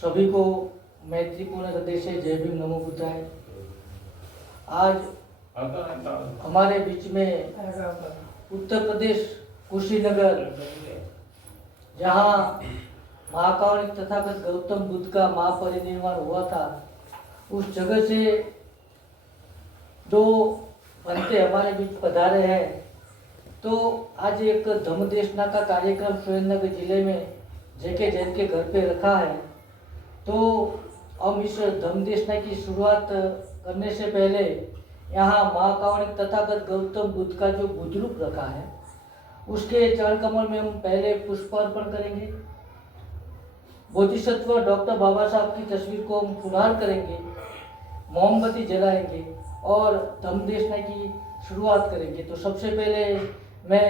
सभी को मैत्रीपूर्ण हृदय से जय भीम नमो बुद्धाय। आज हमारे बीच में उत्तर प्रदेश कुशीनगर, जहाँ महाकारुणिक तथागत गौतम बुद्ध का महापरिनिर्वाण हुआ था, उस जगह से दो भंते हमारे बीच पधारे हैं। तो आज एक धम्मदेशना का कार्यक्रम सुरेंद्रनगर जिले में जेके जैन के घर पे रखा है। तो हम इस धम्मदेशना की शुरुआत करने से पहले यहाँ महाकारुणिक तथागत गौतम बुद्ध का जो बुद्ध रूप रखा है, उसके चरण कमल में हम पहले पुष्पार्पण करेंगे। बोधिसत्व डॉक्टर बाबा साहब की तस्वीर को हम फुलहार करेंगे, मोमबत्ती जलाएंगे और धम्मदेशना की शुरुआत करेंगे। तो सबसे पहले मैं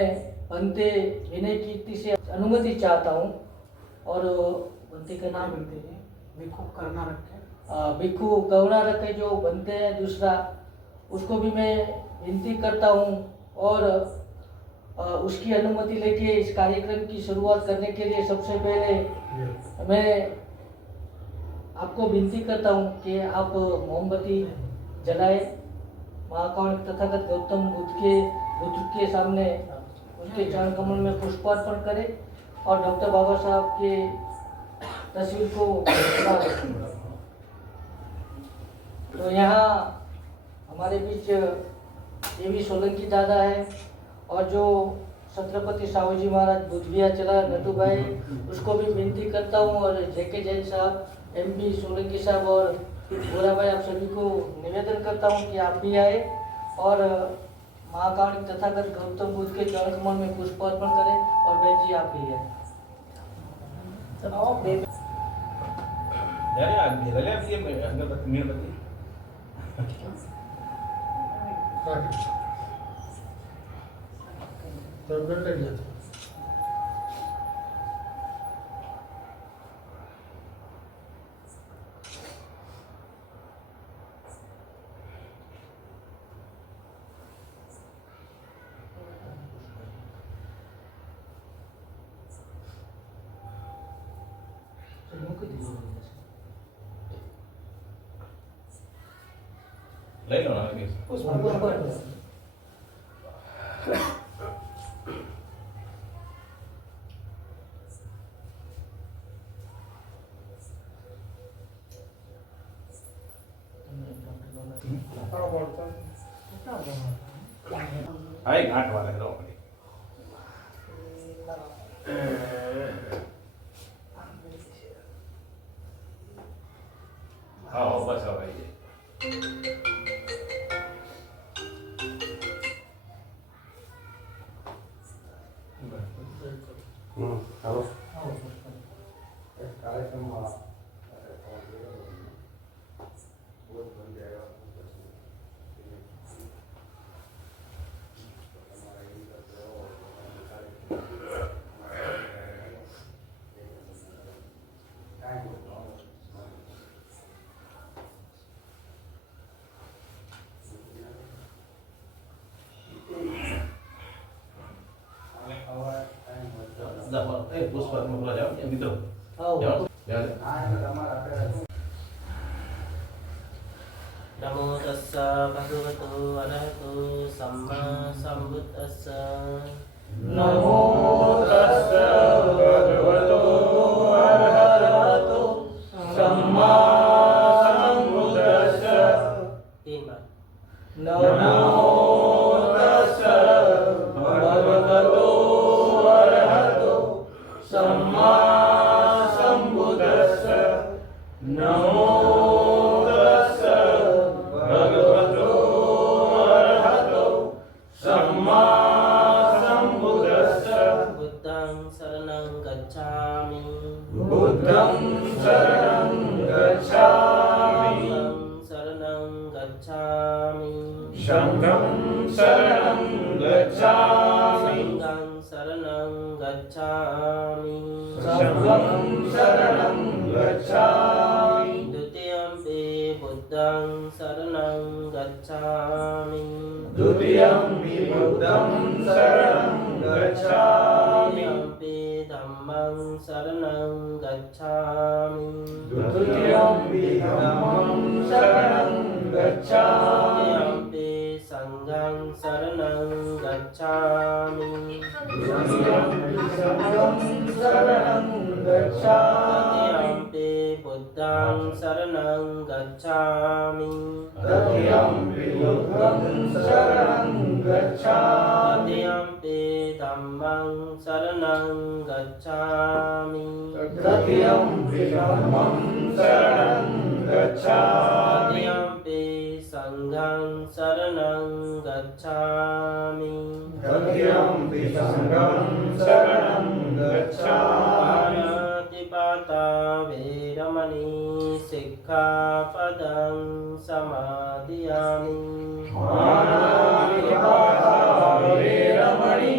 बनते विनय कीर्ति से अनुमति चाहता हूँ और बनते का नाम भिक्खु करुणा रखे जो बनते हैं दूसरा, उसको भी मैं विनती करता हूँ और उसकी अनुमति लेके इस कार्यक्रम की शुरुआत करने के लिए सबसे पहले मैं आपको विनती करता हूँ कि आप मोमबत्ती जलाए, महाकारुणिक तथागत गौतम बुद्ध के सामने उसके चरण कमल में पुष्पार्पण करें और डॉक्टर बाबा साहब के तस्वीर को तो यहाँ हमारे बीच देवी सोलंकी दादा है और जो छत्रपति साहू जी महाराज बुद्धविया चला नटू भाई, उसको भी विनती करता हूँ और जेके जैन साहब, MP सोलंकी साहब और गोरा भाई, आप सभी को निवेदन करता हूँ कि आप भी आए और महाकारुणिक तथागत गौतम बुद्ध के चरण कमल में पुष्पार्पण करें। और बहन जी आप भी आए। ले लो ना आई घाट वाला है हाँ बस हो गई। हेलो कार्यक्रम पुष्प में जाओ gitu नमो तस्सा भगवतो अरहतो सम्मा सम्बुद्दस्सा। नमो तस्सा भगवतो अरहतो सम्मा सम्बुद्दस्सा। तीन बार नमो तस्सा भगवतो अरहतो सम्मा सम्बुद्दस्सा। नमो तस्सा भगवतो अरहतो सम्मा सम्बुद्दस्सा। बुद्धं शरणं गच्छामि, बुद्धं शरणं गच्छामि, शरणं गच्छामि, शङ्खं शरणं गच्छामि, संघं शरणं गच्छामि, संघं शरणं गच्छामि। द्वितीयम्पि बुद्धं शरणं गच्छामि, द्वितीयम्पि बुद्धं शरणं गच्छामि, तृतीयम्पि धम्मं शरणं गच्छामि, बुद्धं शरणं गच्छामि तथ्यम्पि बुद्धं शरणं गच्छामि तथ्यम्पि बुद्धं शरणं गच्छामि तथ्यम्पि धम्मं शरणं गच्छामि तथ्यम्पि धम्मं शरणं गच्छामि तथ्यम्पि संघं शरणं गच्छामि तथ्यम्पि संघं शरणं गच्छामि पाणातिपाता वेरमणि सिक्खापदं समादियामि पाणातिपाता वेरमणि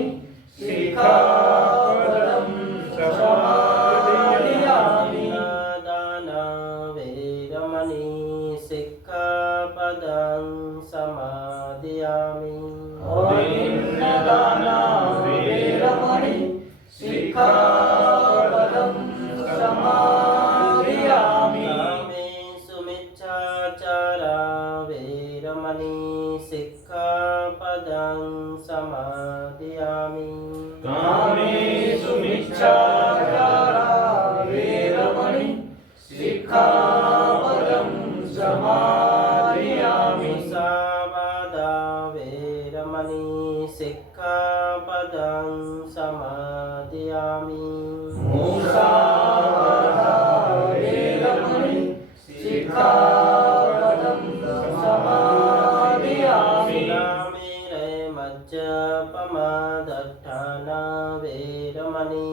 सिक्खापदं समादियामि दाना वेरमणि सिक्खापदं समादियामि दाना वेरमणि सिक्खापदं समादियामि कामेषु मिच्छाचारा वेरमणि सिक्खापदं समादियामि कामेषु मिच्छाचारा वेरमणि सिक्खापदं समादियामि मुसावादा वेरमणि सिक्खापदं समादियामि मुसावादा वेरमणि सिक्खापदं समादियामि सुरामेरय मज्जपमादट्ठाना वेरमणि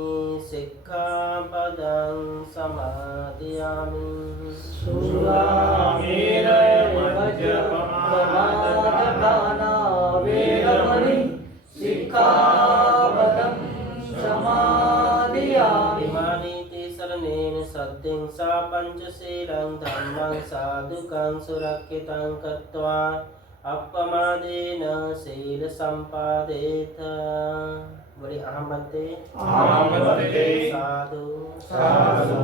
सिक्खापदं समादियामि सुरामेरय मज्जपमादट्ठाना वेरमणि सिक्खापदं समादियामि इमानीति शरणेन सद्यं सा पञ्चशीलं धम्मं साधुकं सुरक्षितं कृत्वा अपमादेन शील संपादेत। बोले अहं मन्ते साधु साधु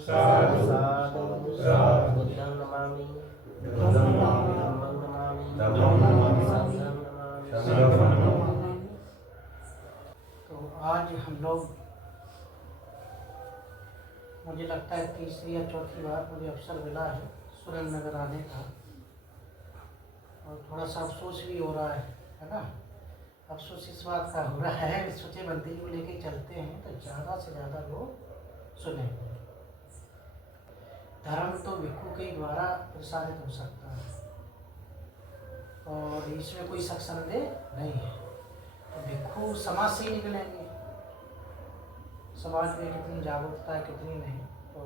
साधु साधु साधु बुद्धं नमामि धम्मं नमामि संघं नमामि। तो आज हम लोग, मुझे लगता है तीसरी या चौथी बार मुझे अवसर मिला है सुरेंद्रनगर आने का, और थोड़ा सा अफसोस भी हो रहा है ना। अफसोस इस बात का हो रहा है, सोचे बंदी को लेके चलते हैं तो ज़्यादा से ज़्यादा लोग सुनेंगे। धर्म तो भिक्षु के द्वारा प्रसारित हो सकता है और इसमें कोई शक संदेह नहीं है। तो भिक्षु समाज से ही निकलेंगे, समाज में कितनी जागरूकता है कितनी नहीं। तो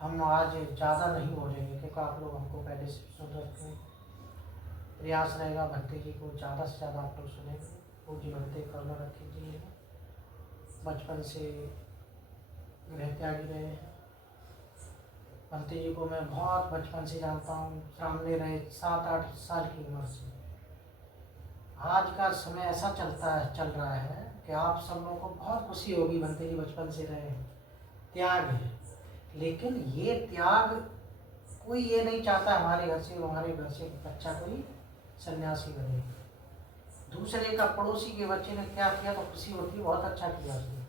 हम आज ज़्यादा नहीं बोलेंगे क्योंकि आप लोग हमको पहले से सुन रखे हैं। प्रयास रहेगा भंते जी को ज़्यादा से ज़्यादा आप लोग सुनेंगे। पूज्य भंते करुणा रखी जी हैं, बचपन से गृह त्यागी रहे हैं। भंते जी को मैं बहुत बचपन से जानता हूँ, सामने रहे 7-8 साल की उम्र से। आज का समय ऐसा चल रहा है कि आप सब लोगों को बहुत खुशी होगी, भंते जी बचपन से रहे हैं, त्याग है। लेकिन ये त्याग कोई ये नहीं चाहता हमारे घर से बच्चा कोई सन्यासी बने। दूसरे का पड़ोसी के बच्चे ने क्या किया तो खुशी होती है, बहुत अच्छा किया उसने,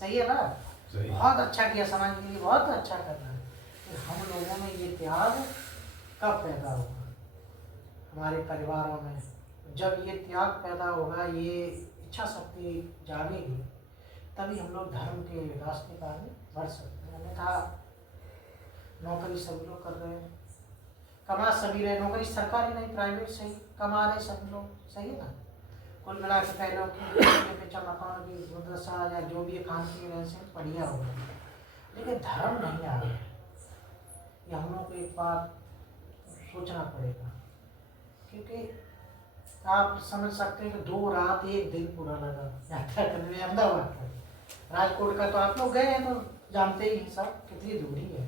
सही है ना, सही। बहुत अच्छा किया, समाज के लिए बहुत अच्छा कर रहा है। तो हम लोगों में ये त्याग कब पैदा होगा? हमारे परिवारों में जब ये त्याग पैदा होगा, ये इच्छा शक्ति जागेगी, तभी हम लोग धर्म के रास्ते पर आगे बढ़ सकते हैं। अन्यथा नौकरी सभी लोग कर रहे हैं, कमा सभी रहे, नौकरी सरकारी नहीं प्राइवेट सही, कमा रहे सभी लोग, सही है ना। कुल मिला के पहले मकान की दुर्दशा या जो भी खान की वजह से बढ़िया होगा, लेकिन धर्म नहीं आ रहा है। ये हम लोग को एक बात सोचना पड़ेगा, क्योंकि आप समझ सकते हैं कि 2 रात 1 दिन पूरा लगा यात्रा करने में अहमदाबाद का। राजकोट का तो आप लोग गए हैं तो जानते ही सब कितनी दूरी है।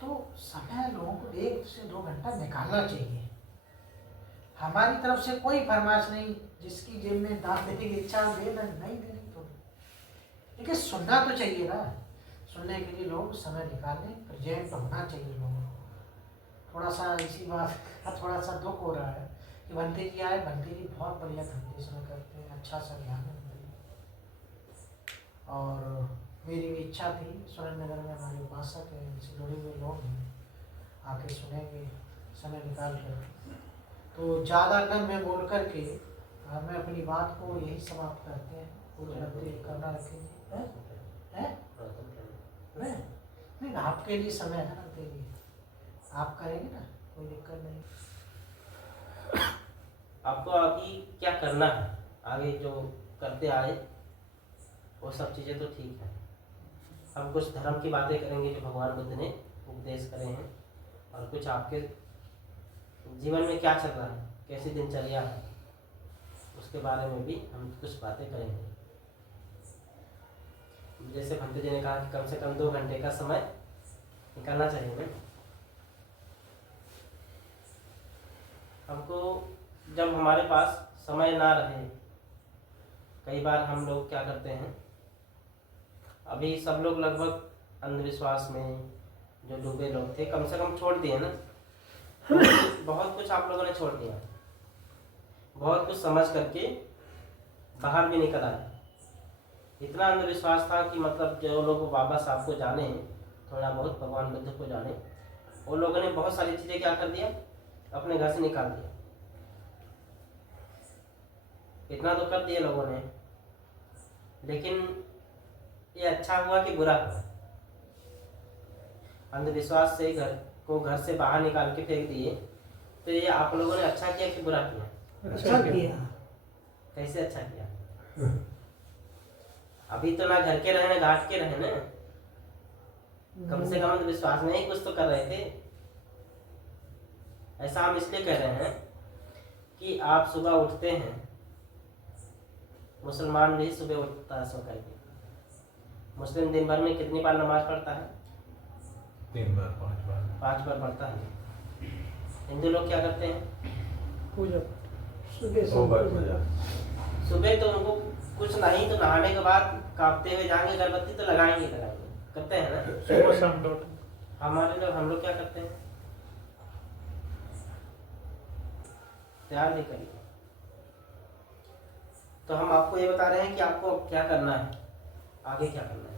तो समय लोगों को 1 से 2 घंटा निकालना चाहिए। हमारी तरफ से कोई फरमाइश नहीं, जिसकी जेब में दांत देने की इच्छा दे नहीं देनी तो, लेकिन सुनना तो चाहिए ना। सुनने के लिए लोग समय निकालें, प्रेजेंट होना चाहिए लोगों को। थोड़ा सा इसी बात का थोड़ा सा दुख हो रहा है कि भंते जी आए, भंते जी बहुत बढ़िया संदेश में करते हैं, अच्छा सा ज्ञान है। और मेरी भी इच्छा थी, सुरेंद्र नगर में हमारे उपासक हैं, इनसे जुड़े हुए लोग हैं, आके सुनेंगे समय निकाल कर। तो ज़्यादा न मैं बोल करके मैं अपनी बात को यही समाप्त करते हैं। कुछ रखते करना रखेंगे हैं? नहीं, आपके लिए समय है ना, आपके लिए आप करेंगे ना, कोई दिक्कत नहीं। आपको अभी क्या करना है, आगे जो करते आए वो सब चीज़ें तो ठीक है। हम कुछ धर्म की बातें करेंगे जो भगवान बुद्ध ने उपदेश करे हैं, और कुछ आपके जीवन में क्या चल रहा है, कैसी दिनचर्या है, उसके बारे में भी हम कुछ बातें करेंगे। जैसे भंते जी ने कहा कि कम से कम 2 घंटे का समय निकालना चाहिए ना हमको। जब हमारे पास समय ना रहे, कई बार हम लोग क्या करते हैं, अभी सब लोग लगभग अंधविश्वास में जो डूबे लोग थे, कम से कम छोड़ दिए ना। बहुत कुछ आप लोगों ने छोड़ दिया, बहुत कुछ समझ करके बाहर भी निकल आए। इतना अंधविश्वास था कि मतलब जो लोग बाबा साहब को जाने, थोड़ा बहुत भगवान बुद्ध को जाने, वो लोगों ने बहुत सारी चीज़ें क्या कर दिया, अपने घर से निकाल दिया। इतना तो कर दिया लोगों ने, लेकिन ये अच्छा हुआ कि बुरा हुआ। अंधविश्वास से घर से बाहर निकाल के फेंक दिए, तो ये आप लोगों ने अच्छा किया कि बुरा किया? अच्छा किया। कैसे अच्छा किया? अभी तो ना घर के रहे ना घाट के रहे ना, कम से कम अंधविश्वास में ही कुछ तो कर रहे थे। ऐसा हम इसलिए कह रहे हैं कि आप सुबह उठते हैं, मुसलमान भी सुबह उठता है सो करके। मुस्लिम दिन भर में कितनी बार नमाज पढ़ता है? 3 बार 5 बार 5 बार पढ़ता है। हिंदू लोग क्या करते हैं? पूजा सुबह तो उनको कुछ नहीं तो नहाने के बाद कांपते हुए जाएंगे, अगरबत्ती तो लगाएंगे करते हैं ना। हम लोग क्या करते हैं? तैयार नहीं करिए। तो हम आपको ये बता रहे हैं कि आपको क्या करना है, आगे क्या करना है।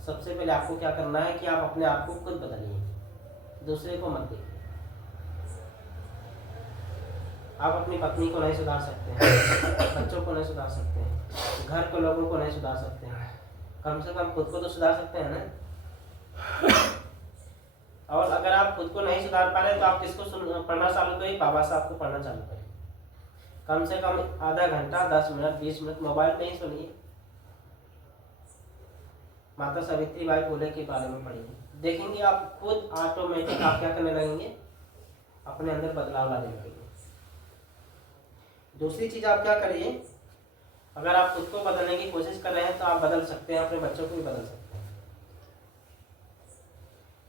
सबसे पहले आपको क्या करना है कि आप अपने आप को खुद बदलिए, दूसरे को मत देखिए। आप अपनी पत्नी को नहीं सुधार सकते हैं, बच्चों को नहीं सुधार सकते हैं, घर के लोगों को नहीं सुधार सकते हैं, कम से कम खुद को तो सुधार सकते हैं ना। और अगर आप खुद को नहीं सुधार पा रहे तो आप किसको पढ़ना चालू करिए? बाबा साहब को पढ़ना चालू करिए। कम से कम आधा घंटा, 10 मिनट, 20 मिनट मोबाइल पे ही सुनिए। माता सावित्री बाई फुले के बारे में पढ़िए, देखेंगे आप खुद ऑटोमेटिक आप क्या करने लगेंगे, अपने अंदर बदलाव लाने लगेंगे। दूसरी चीज आप क्या करिए, अगर आप खुद को बदलने की कोशिश कर रहे हैं तो आप बदल सकते हैं, अपने बच्चों को भी बदल सकते हैं।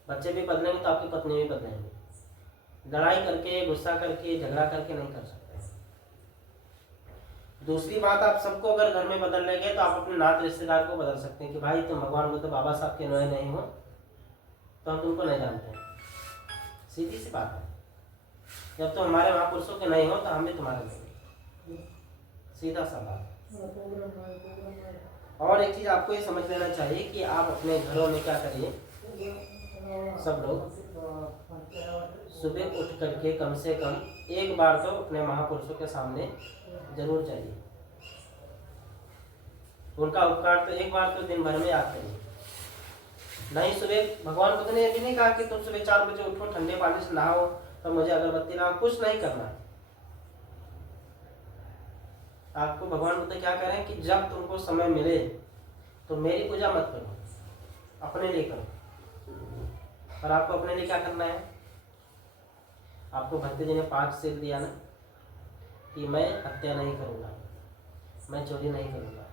बच्चे भी बदलेंगे तो आपकी पत्नी भी बदलेंगे। लड़ाई करके, गुस्सा करके, झगड़ा करके नहीं कर सकते। दूसरी बात, आप सबको अगर घर में बदल लेंगे तो आप अपने नात रिश्तेदार को बदल सकते हैं कि भाई तुम भगवान बुद्ध बाबा साहब के नए नहीं हो तो हम तुमको नहीं जानते हैं। सीधी सी बात है, जब तुम हमारे महापुरुषों के नहीं हो तो हम भी तुम्हारे नहीं। सीधा सा बात। और एक चीज आपको ये समझ लेना चाहिए कि आप अपने घरों में क्या करिए, सब लोग सुबह उठ करके कम से कम एक बार तो अपने महापुरुषों के सामने जरूर चाहिए। उनका उपकार तो एक बार तो दिन भर में याद करिए। नहीं, सुबह भगवान बुद्ध ने ये भी नहीं कहा कि तुम सुबह 4 बजे उठो, ठंडे पानी से नहाओ, तो मुझे अगरबत्ती लगाओ, कुछ नहीं करना है। आपको भगवान बुद्ध क्या कह रहे हैं कि जब तुमको समय मिले तो मेरी पूजा मत करो, अपने लिए करो। और आपको अपने लिए क्या करना है? आपको भंते जी ने 5 सिद्ध दिया ना कि मैं हत्या नहीं करूँगा, मैं चोरी नहीं करूँगा,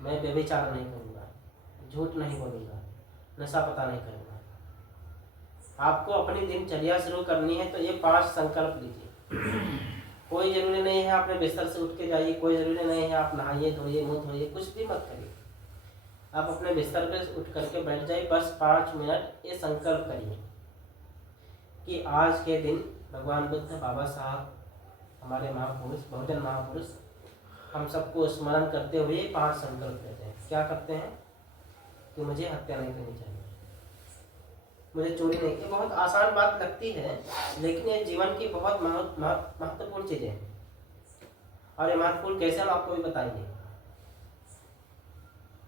मैं व्यभिचार नहीं करूँगा, झूठ नहीं बोलूँगा, नशा पता नहीं करूँगा। आपको अपनी दिनचर्या शुरू करनी है तो ये 5 संकल्प लीजिए। कोई जरूरी नहीं है आपने बिस्तर से उठ के जाइए, कोई जरूरी नहीं है आप नहाइए धोइए मुँह धोइए, कुछ भी मत करिए। आप अपने बिस्तर पे उठ करके बैठ जाइए, बस 5 मिनट ये संकल्प करिए कि आज के दिन भगवान बुद्ध बाबा साहब हमारे महापुरुष, बहुजन महापुरुष हम सबको स्मरण करते हुए 5 संकल्प लेते हैं। क्या करते हैं कि मुझे हत्या नहीं करनी चाहिए, मुझे चोरी नहीं। ये बहुत आसान बात लगती है, लेकिन ये जीवन की बहुत महत्वपूर्ण चीज़ें हैं। और ये महत्वपूर्ण कैसे हम आपको भी बताएंगे।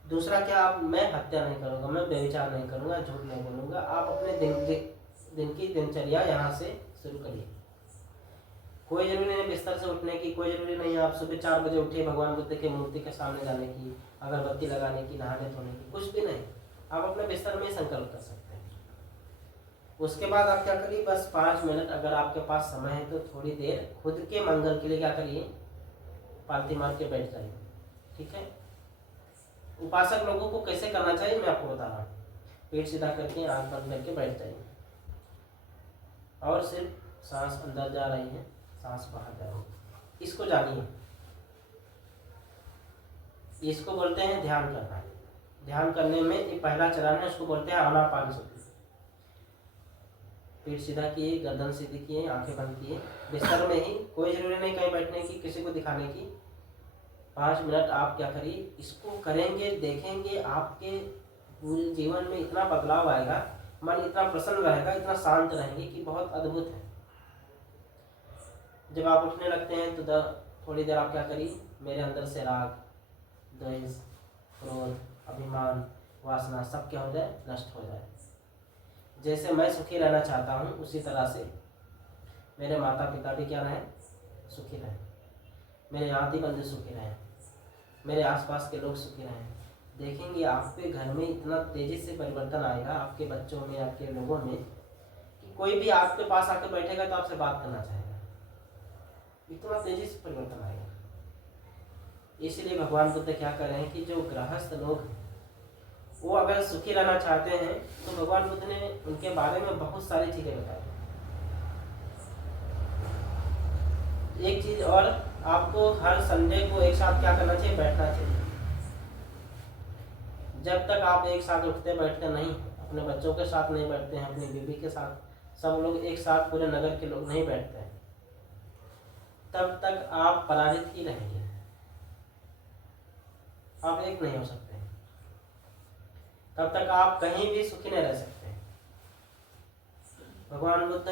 दूसरा क्या, आप मैं हत्या नहीं करूँगा, मैं व्यभिचार नहीं करूँगा, झूठ नहीं बोलूँगा। आप अपने दिन की दिनचर्या यहाँ से शुरू करिए। कोई जरूरी नहीं बिस्तर से उठने की, कोई जरूरी नहीं आप सुबह 4 बजे उठिए भगवान बुद्ध के मूर्ति के सामने जाने की, अगरबत्ती लगाने की, नहाने धोने की, कुछ भी नहीं। आप अपने बिस्तर में ही संकल्प कर सकते हैं। उसके बाद आप क्या करिए, बस 5 मिनट अगर आपके पास समय है तो थोड़ी देर खुद के मंगल के लिए क्या करिए, पालती मार के बैठ जाइए। ठीक है। उपासक लोगों को कैसे करना चाहिए मैं आपको बता रहा हूँ। पेट सीधा करके आंख बंद करके बैठ जाइए और सिर्फ सांस अंदर जा रही है, सांस बाहर जा रही है, इसको जानिए। इसको बोलते हैं ध्यान करना। ध्यान करने में ये पहला चरण है, उसको बोलते हैं आनापानसति। पेट सीधा किए, गर्दन सीधी किए, आंखें बंद किए, बिस्तर में ही, कोई जरूरी नहीं कहीं बैठने की, किसी को दिखाने की। 5 मिनट आप क्या करिए, इसको करेंगे, देखेंगे आपके पूरे जीवन में इतना बदलाव आएगा, मन इतना प्रसन्न रहेगा, इतना शांत रहेंगे कि बहुत अद्भुत है। जब आप उठने लगते हैं तो थोड़ी देर आप क्या करिए, मेरे अंदर से राग, द्वेष, क्रोध, अभिमान, वासना सब क्या हो जाए, नष्ट हो जाए। जैसे मैं सुखी रहना चाहता हूँ उसी तरह से मेरे माता पिता भी क्या रहें, सुखी रहें, मेरे आदि बंधु सुखी रहें, मेरे आसपास के लोग सुखी रहें। देखेंगे आपके घर में इतना तेजी से परिवर्तन आएगा, आपके बच्चों में, आपके लोगों में, कि कोई भी आपके पास आके बैठेगा तो आपसे बात करना चाहेगा। इतना तेजी से परिवर्तन आएगा। इसलिए भगवान बुद्ध क्या कर रहे हैं कि जो गृहस्थ लोग हैं वो अगर सुखी रहना चाहते हैं तो भगवान बुद्ध ने उनके बारे में बहुत सारी चीजें बताई। एक चीज और, आपको हर संडे को एक साथ क्या करना चाहिए, बैठना चाहिए। जब तक आप एक साथ उठते बैठते नहीं, अपने बच्चों के साथ नहीं बैठते हैं, अपनी बीवी के साथ, सब लोग एक साथ पूरे नगर के लोग नहीं बैठते हैं, तब तक आप पराजित ही रहेंगे, आप एक नहीं हो सकते। तब तक आप कहीं भी सुखी नहीं रह सकते। भगवान बुद्ध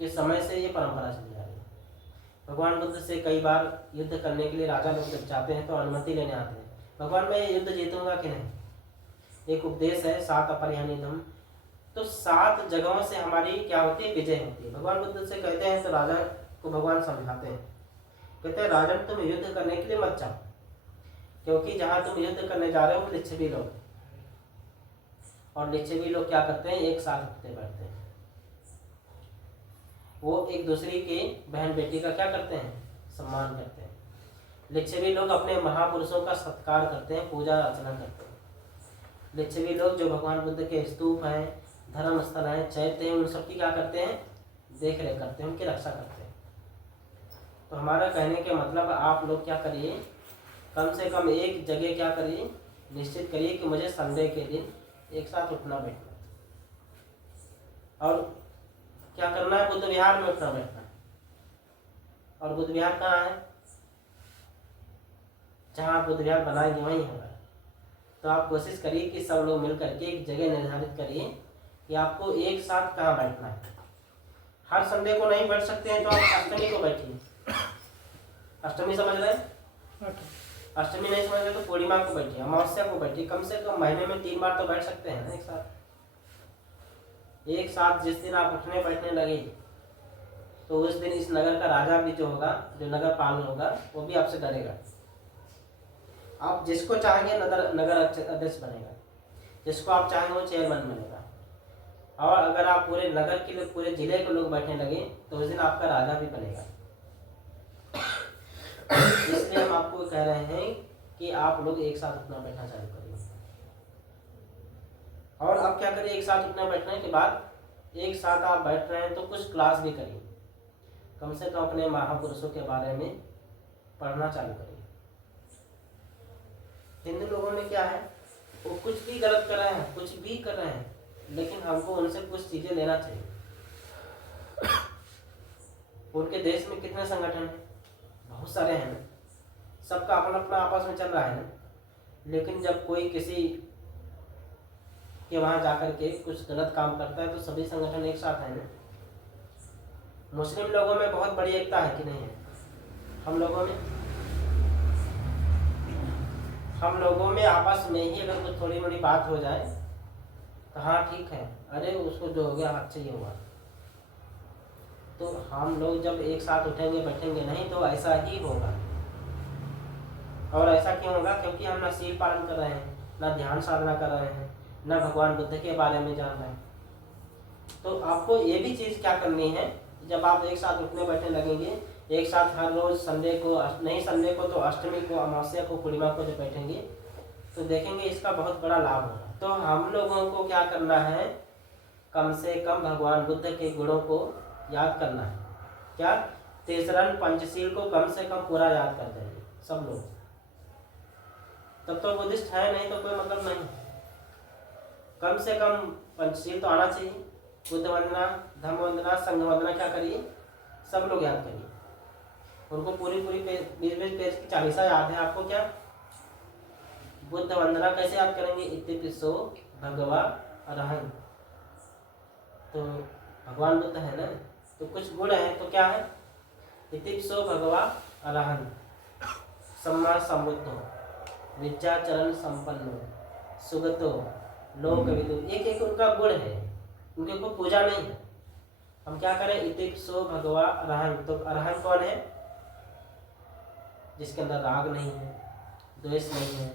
के समय से ये परंपरा चली आ रही है। भगवान बुद्ध से कई बार युद्ध करने के लिए राजा लोग जब चाहते हैं तो अनुमति लेने आते हैं, भगवान मैं युद्ध जीतूंगा कि नहीं। एक उपदेश है 7 अपरिहनीयम, तो 7 जगहों से हमारी क्या होती है, विजय होती है। भगवान बुद्ध से कहते हैं तो राजा को भगवान समझाते हैं, कहते हैं राजन तुम युद्ध करने के लिए मत जाओ, क्योंकि जहां तुम युद्ध करने जा रहे हो वो लिच्छवी लोग, और लिच्छवी लोग क्या करते हैं, एक साथ उठते बैठते हैं। वो एक दूसरे के बहन बेटी का क्या करते हैं, सम्मान करते हैं। लिच्छवी लोग अपने महापुरुषों का सत्कार करते हैं, पूजा अर्चना करते हैं। लिच्छवी लोग जो भगवान बुद्ध के स्तूप हैं, धर्म स्थल हैं, चैत्य हैं, उन सबकी क्या करते हैं, देख रेख करते हैं, उनकी रक्षा करते हैं। तो हमारा कहने के मतलब आप लोग क्या करिए, कम से कम एक जगह क्या करिए, निश्चित करिए कि मुझे संडे के दिन एक साथ उठना बैठना, और क्या करना है, बुद्ध विहार में उठना बैठना। और बुद्ध विहार कहाँ है, जहाँ आप बुद्ध विहार बनाएंगे वहीं होगा। तो आप कोशिश करिए कि सब लोग मिल करके एक जगह निर्धारित करिए कि आपको एक साथ कहाँ बैठना है। हर संडे को नहीं बैठ सकते हैं तो आप अष्टमी को बैठिए। अष्टमी समझ रहे हैं, अष्टमी नहीं समझ रहे तो पूर्णिमा को बैठिए, अमावस्या को बैठिए। कम से कम महीने में 3 बार तो बैठ सकते हैं ना एक साथ। एक साथ जिस दिन आप उठने बैठने लगे तो उस दिन इस नगर का राजा भी जो होगा, जो नगर पालन होगा, वो भी आपसे डरेगा। आप जिसको चाहेंगे नगर अध्यक्ष बनेगा, जिसको आप चाहेंगे वो चेयरमैन बनेगा। और अगर आप पूरे नगर के लोग, पूरे जिले के लोग बैठने लगे तो उस दिन आपका राजा भी बनेगा। इसलिए हम आपको कह रहे हैं कि आप लोग एक साथ उठना बैठना चालू करिए। और अब क्या करिए, एक साथ उठना बैठने के बाद एक साथ आप बैठ रहे हैं तो कुछ क्लास भी करिए, कम से कम अपने महापुरुषों के बारे में पढ़ना चालू करिए। हिंदू लोगों में क्या है, वो कुछ भी गलत कर रहे हैं, कुछ भी कर रहे हैं, लेकिन हमको उनसे कुछ चीजें लेना चाहिए। उनके देश में कितने संगठन हैं, बहुत सारे हैं ना, सबका अपना अपना आपस में चल रहा है ना, लेकिन जब कोई किसी के वहाँ जाकर के कुछ गलत काम करता है तो सभी संगठन एक साथ है ना। मुस्लिम लोगों में बहुत बड़ी एकता है कि नहीं है? हम लोगों में आपस में ही अगर कुछ थोड़ी मोड़ी बात हो जाए तो हाँ ठीक है, अरे उसको जो हो गया अच्छा ही हुआ। तो हम लोग जब एक साथ उठेंगे बैठेंगे नहीं तो ऐसा ही होगा। और ऐसा क्यों होगा? क्योंकि हम ना शील पालन कर रहे हैं, ना ध्यान साधना कर रहे हैं, ना भगवान बुद्ध के बारे में जान रहे हैं। तो आपको ये भी चीज़ क्या करनी है, जब आप एक साथ उठने बैठने लगेंगे, एक साथ हर रोज संडे को, नहीं संडे को तो अष्टमी को, अमावस्या को, पूर्णिमा को जब बैठेंगे तो देखेंगे इसका बहुत बड़ा लाभ होगा। तो हम लोगों को क्या करना है, कम से कम भगवान बुद्ध के गुणों को याद करना है। क्या? तेसरन पंचशील को कम से कम पूरा याद कर देंगे सब लोग, तब तो बुद्धिस्ट है, नहीं तो कोई मतलब नहीं। कम से कम पंचशील तो आना चाहिए। बुद्ध वंदना, धम्म वंदना, संघ वंदना क्या करिए, सब लोग याद करिए। उनको पूरी 20 पेज की 40 याद है आपको क्या? बुद्ध वंदना कैसे याद करेंगे? इत्युक्तो भगवा अरहं। तो भगवान बुद्ध है ना, तो कुछ गुण है, तो क्या है? इत्युक्तो भगवा अरहं, सम्मा संबुद्धो, विद्याचरण संपन्नो, सुगतो, लोकविदु। एक एक उनका गुण है, उनके को पूजा नहीं है। हम क्या करें? इत्युक्तो भगवा अरहं। तो अरहं कौन है? जिसके अंदर राग नहीं है, द्वेष नहीं है,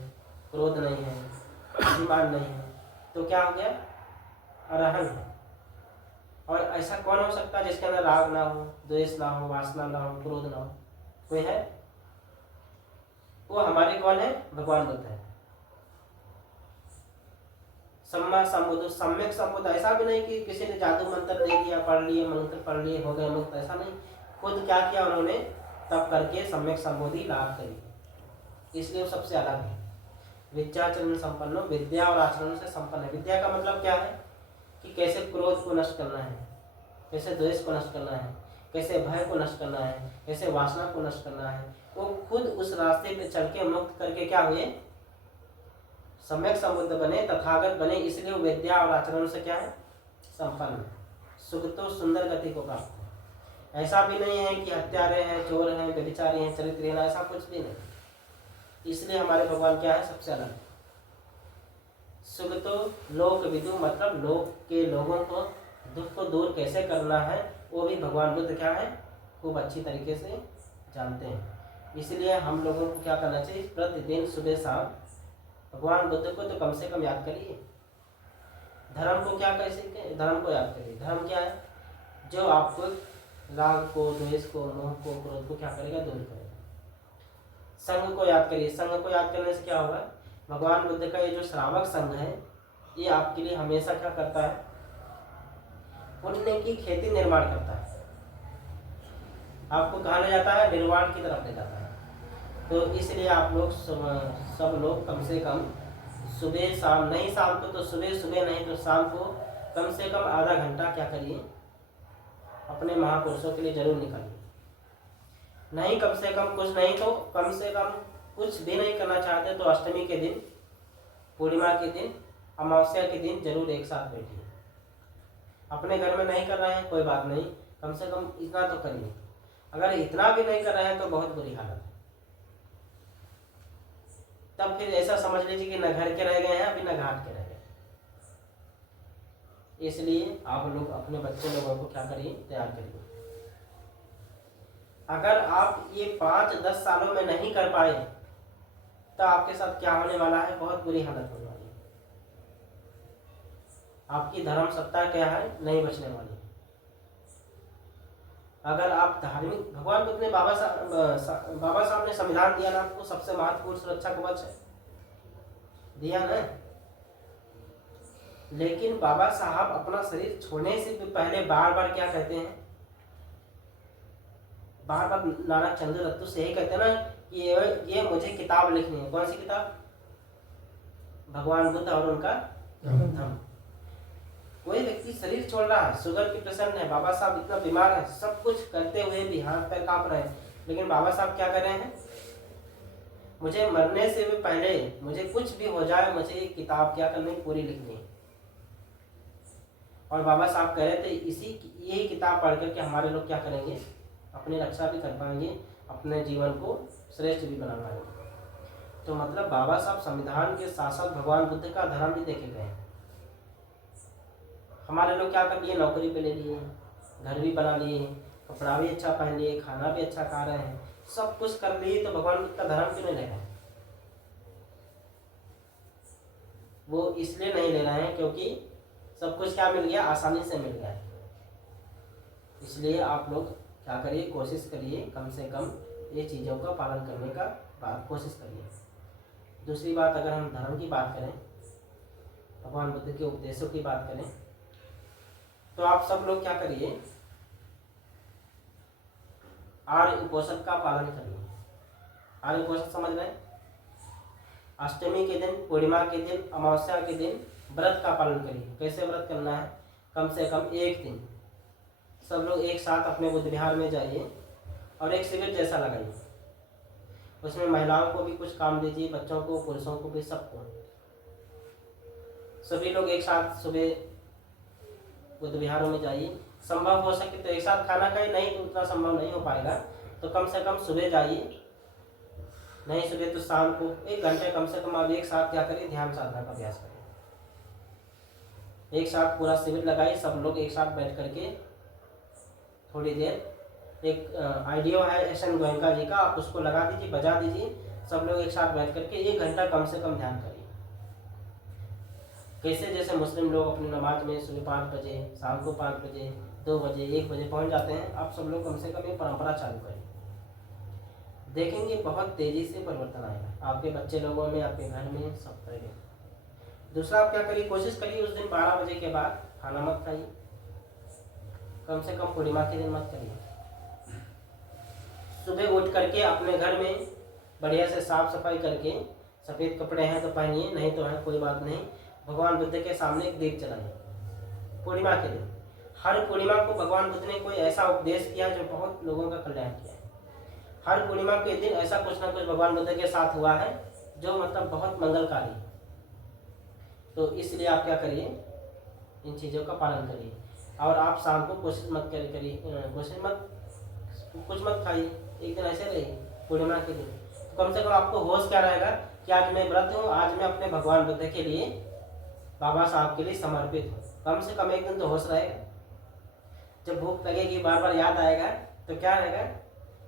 क्रोध नहीं है, अभिमान नहीं है, तो क्या हो गया? अरहं है। और ऐसा कौन हो सकता है जिसके अंदर राग ना हो, द्वेष ना हो, वासना ना हो, क्रोध ना हो? कोई है? वो हमारे कौन है? भगवान बुद्ध है। सम्मा संबुद्ध, सम्यक संबुद्ध। ऐसा भी नहीं कि किसी ने जादू मंत्र दे दिया, पढ़ लिए, मंत्र पढ़ लिए, हो गए मुक्त, ऐसा नहीं। खुद क्या किया उन्होंने, तब करके सम्यक संबोधि लाभ करी, इसलिए वो सबसे अलग है। विद्याचरण संपन्नो, विद्या और आचरण से संपन्न है। विद्या का मतलब क्या है कि कैसे क्रोध को नष्ट करना है, कैसे द्वेष को नष्ट करना है, कैसे भय को नष्ट करना है, कैसे वासना को नष्ट करना है। वो खुद उस रास्ते पे चल के मुक्त करके क्या हुए? सम्यक संबुद्ध बने, तथागत बने। इसलिए वो विद्या और आचरण से क्या है? संपन्न, सुख तो सुंदर गति को प्राप्त है। ऐसा भी नहीं है कि हत्यारे हैं, चोर हैं, व्यभिचारी हैं, चरित्रहीन, ऐसा कुछ भी नहीं। इसलिए हमारे भगवान क्या है? सबसे अलग। सुख तो लोक विदु, मतलब लोक के लोगों को दुख को दूर कैसे करना है वो भी भगवान बुद्ध क्या है? खूब अच्छी तरीके से जानते हैं। इसलिए हम लोगों को क्या करना चाहिए? प्रतिदिन सुबह शाम भगवान बुद्ध को तो कम से कम याद करिए। धर्म को क्या कह सकते हैं? धर्म को याद करिए। धर्म क्या है? जो आपको राग को, द्वेष को, मोह को, क्रोध को क्या करेगा? दूर करेगा। संघ को याद करिए। संघ को याद करने से क्या होगा? भगवान बुद्ध का ये जो श्रावक संघ है, ये आपके लिए हमेशा क्या करता है? पुण्य की खेती निर्माण करता है। आपको कहाँ ले जाता है? निर्वाण की तरफ ले जाता है। तो इसलिए आप लोग सब लोग कम से कम सुबह शाम, नहीं शाम को तो सुबह, सुबह नहीं तो शाम को कम से कम आधा घंटा क्या करिए? अपने महापुरुषों के लिए जरूर निकालिए। नहीं कम से कम, कुछ नहीं तो कम से कम कुछ भी नहीं करना चाहते तो अष्टमी के दिन, पूर्णिमा के दिन, अमावस्या के दिन जरूर एक साथ बैठिए। अपने घर में नहीं कर रहे हैं कोई बात नहीं, कम से कम इतना तो करिए। अगर इतना भी नहीं कर रहे हैं तो बहुत बुरी हालत है। तब फिर ऐसा समझ लीजिए कि न घर के रह गए हैं अभी, न घाट के रह गए। इसलिए आप लोग अपने बच्चे लोगों को क्या करिए? तैयार करिए। अगर आप ये 5-10 सालों में नहीं कर पाए तो आपके साथ क्या होने वाला है? बहुत बुरी हालत होने वाली है। आपकी धर्म सत्ता क्या है? नहीं बचने वाली। अगर आप धार्मिक, भगवान बुद्ध ने बाबा साहब ने संविधान दिया ना आपको, सबसे महत्वपूर्ण सुरक्षा कवच है, दिया ना। लेकिन बाबा साहब अपना शरीर छोड़ने से पहले बार बार क्या कहते हैं? बार बार नानक चंद्र दत्तू से यही कहते हैं ना कि ये मुझे किताब लिखनी है। कौन सी किताब? भगवान बुद्ध और उनका धर्म। कोई व्यक्ति शरीर छोड़ रहा है, शुगर की पेशेंट है, बाबा साहब इतना बीमार है, सब कुछ करते हुए भी, हाथ पैर कांप रहे हैं, लेकिन बाबा साहब क्या कर रहे हैं, मुझे मरने से भी पहले, मुझे कुछ भी हो जाए, मुझे ये किताब क्या करनी, पूरी लिखनी है। और बाबा साहब कह रहे थे यही किताब पढ़ करके हमारे लोग क्या करेंगे, अपनी रक्षा भी कर पाएंगे, अपने जीवन को श्रेष्ठ भी बना पाएंगे। तो मतलब बाबा साहब संविधान के साथ साथ भगवान बुद्ध का धर्म भी देखे गए। हमारे लोग क्या कर लिए, नौकरी पे ले लिए, घर भी बना लिए, कपड़ा भी अच्छा पहन लिए, खाना भी अच्छा खा रहे हैं, सब कुछ कर लिए, तो भगवान बुद्ध का धर्म क्यों नहीं ले रहे हैं? वो इसलिए नहीं ले रहे हैं क्योंकि सब कुछ क्या मिल गया, आसानी से मिल गया। इसलिए आप लोग क्या करिए, कोशिश करिए कम से कम ये चीज़ों का पालन करने का कोशिश करिए। दूसरी बात, अगर हम धर्म की बात करें, भगवान बुद्ध के उपदेशों की बात करें, तो आप सब लोग क्या करिए, आर्य उपोषण का पालन करिए। आर्य उपोषण समझ रहे हैं? अष्टमी के दिन, पूर्णिमा के दिन, अमावस्या के दिन व्रत का पालन करिए। कैसे व्रत करना है, कम से कम एक दिन सब लोग एक साथ अपने बुद्ध विहार में जाइए और एक शिविर जैसा लगाइए। उसमें महिलाओं को भी कुछ काम दीजिए, बच्चों को, पुरुषों को भी, सबको। सभी लोग एक साथ सुबह बुद्ध विहारों में जाइए। संभव हो सके तो एक साथ खाना खाइए, नहीं तो उतना संभव नहीं हो पाएगा तो कम से कम सुबह जाइए, नहीं सुबह तो शाम को 1 घंटे कम से कम आप एक साथ क्या करिए, ध्यान साधना का अभ्यास करिए। एक साथ पूरा शिविर लगाइए, सब लोग एक साथ बैठ करके थोड़ी देर, एक आइडियो है एस.एन. गोयनका जी का, आप उसको लगा दीजिए, बजा दीजिए, सब लोग एक साथ बैठ करके 1 घंटा कम से कम ध्यान करिए। कैसे, जैसे मुस्लिम लोग अपनी नमाज में सुबह 5 बजे, शाम को 5 बजे, 2 बजे, 1 बजे पहुंच जाते हैं, आप सब लोग कम से कम ये परंपरा चालू करें। देखेंगे बहुत तेजी से परिवर्तन आएगा आपके बच्चे लोगों में, आपके घर में, सब तरह। दूसरा, आप क्या करिए, कोशिश करिए उस दिन 12 बजे के बाद खाना मत खाइए, कम से कम पूर्णिमा के दिन मत करिए। सुबह उठ करके अपने घर में बढ़िया से साफ सफाई करके, सफ़ेद कपड़े हैं तो पहनिए, नहीं तो है कोई बात नहीं, भगवान बुद्ध के सामने एक दीप जलाइए पूर्णिमा के दिन। हर पूर्णिमा को भगवान बुद्ध ने कोई ऐसा उपदेश किया जो बहुत लोगों का कल्याण किया है। हर पूर्णिमा के दिन ऐसा कुछ ना कुछ भगवान बुद्ध के साथ हुआ है जो मतलब बहुत मंगलकारी है। तो इसलिए आप क्या करिए, इन चीज़ों का पालन करिए। और आप शाम को कोशिश मत करिए, कुछ मत खाइए, एक दिन ऐसे रहिए पूर्णिमा के दिन। तो कम से कम आपको होश क्या रहेगा कि आज मैं व्रत हूँ, आज मैं अपने भगवान बुद्ध के लिए, बाबा साहब के लिए समर्पित हूँ। कम से कम एक दिन तो होश रहेगा। जब भूख लगेगी, बार बार याद आएगा, तो क्या रहेगा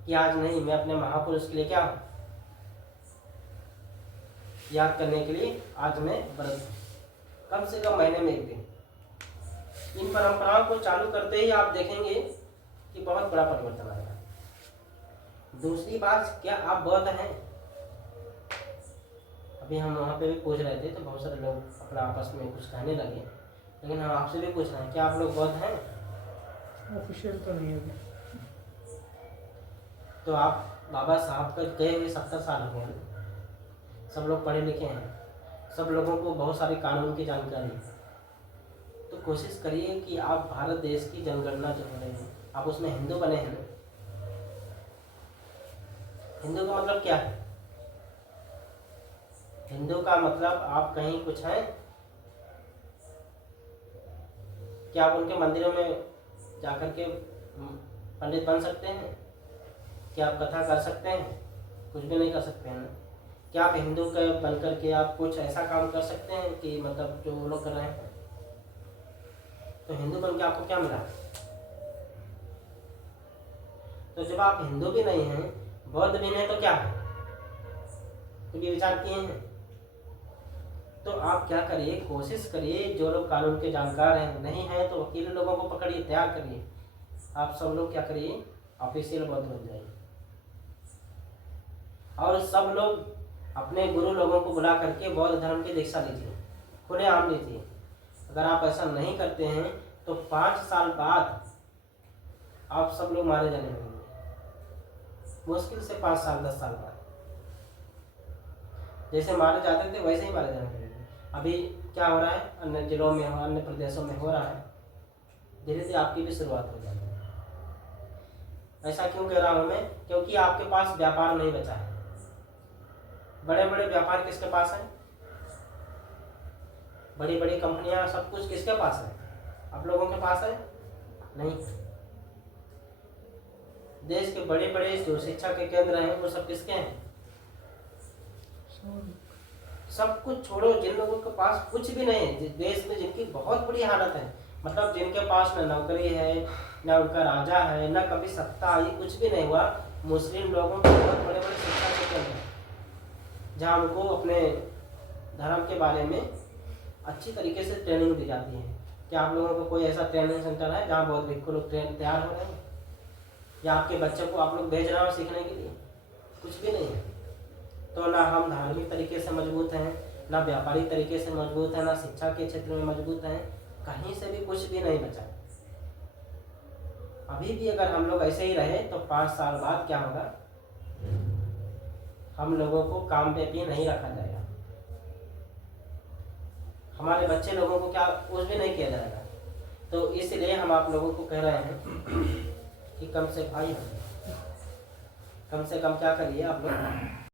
कि आज नहीं, मैं अपने महापुरुष के लिए क्या हूँ, याद करने के लिए आज मैं व्रत हूँ। कम से कम महीने में एक दिन। इन परंपराओं को चालू करते ही आप देखेंगे कि बहुत बड़ा परिवर्तन आएगा। दूसरी बात, क्या आप बौद्ध हैं? अभी हम वहाँ पे भी पूछ रहे थे तो बहुत सारे लोग अपना आपस में कुछ कहने लगे, लेकिन हम आपसे भी पूछ रहे हैं, क्या आप लोग बौद्ध हैं? ऑफिशियल तो नहीं है। तो आप बाबा साहब का गए हुए 70 साल हो गए, सब लोग पढ़े लिखे हैं, सब लोगों को बहुत सारी कानून की जानकारी है। तो कोशिश करिए कि आप भारत देश की जनगणना जो हो रही है, आप उसमें हिंदू बने हैं ना। हिंदू का मतलब क्या है? हिंदू का मतलब आप कहीं कुछ हैं क्या? आप उनके मंदिरों में जाकर के पंडित बन सकते हैं? क्या आप कथा कर सकते हैं? कुछ भी नहीं कर सकते हैं ना। क्या आप हिंदू के बन करके आप कुछ ऐसा काम कर सकते हैं कि मतलब जो वो लोग कर रहे हैं? तो हिंदू बन के आपको क्या मिला? तो जब आप हिंदू भी नहीं हैं, बौद्ध भी नहीं, तो क्या है? तो ये विचार किए हैं? तो आप क्या करिए, कोशिश करिए, जो लोग कानून के जानकार हैं, नहीं हैं तो वकील लोगों को पकड़िए, तैयार करिए। आप सब लोग क्या करिए, ऑफिशियल बौद्ध बन जाइए। और सब लोग अपने गुरु लोगों को बुला करके बौद्ध धर्म की दीक्षा लीजिए, खुलेआम लीजिए। अगर आप ऐसा नहीं करते हैं तो 5 साल बाद आप सब लोग मारे जाने लगेंगे, मुश्किल से 5 साल 10 साल बाद। जैसे मारे जाते थे वैसे ही मारे जाने लगेंगे। अभी क्या हो रहा है, अन्य जिलों में, अन्य प्रदेशों में हो रहा है, धीरे धीरे आपकी भी शुरुआत हो जाएगी। ऐसा क्यों कह रहा हूँ मैं? क्योंकि आपके पास व्यापार नहीं बचा है। बड़े बड़े व्यापार किसके पास है? बड़ी बड़ी कंपनियां, सब कुछ किसके पास है? आप लोगों के पास है? नहीं। देश के बड़े बड़े जो शिक्षा के केंद्र हैं वो सब किसके हैं? सब कुछ छोड़ो, जिन लोगों के पास कुछ भी नहीं है, जिस देश में जिनकी बहुत बुरी हालत है, मतलब जिनके पास न नौकरी है, न उनका राजा है, न कभी सत्ता आई, कुछ भी नहीं हुआ, मुस्लिम लोगों के बहुत बड़े बड़े शिक्षा के केंद्र हैं जहाँ उनको अपने धर्म के बारे में अच्छी तरीके से ट्रेनिंग दी जाती है। क्या आप लोगों को कोई ऐसा ट्रेनिंग सेंटर है जहाँ बहुत भिक्खु लोग तैयार हो रहे हैं? या आपके बच्चों को आप लोग भेज रहे हो सीखने के लिए? कुछ भी नहीं है। तो ना हम धार्मिक तरीके से मजबूत हैं, ना व्यापारिक तरीके से मजबूत हैं, ना शिक्षा के क्षेत्र में मजबूत हैं, कहीं से भी कुछ भी नहीं बचा। अभी भी अगर हम लोग ऐसे ही रहे तो 5 साल बाद क्या होगा? हम लोगों को काम पे भी नहीं रखा जाएगा, हमारे बच्चे लोगों को क्या कुछ भी नहीं किया जाएगा। तो इसलिए हम आप लोगों को कह रहे हैं कि कम से कम क्या करिए आप लोग,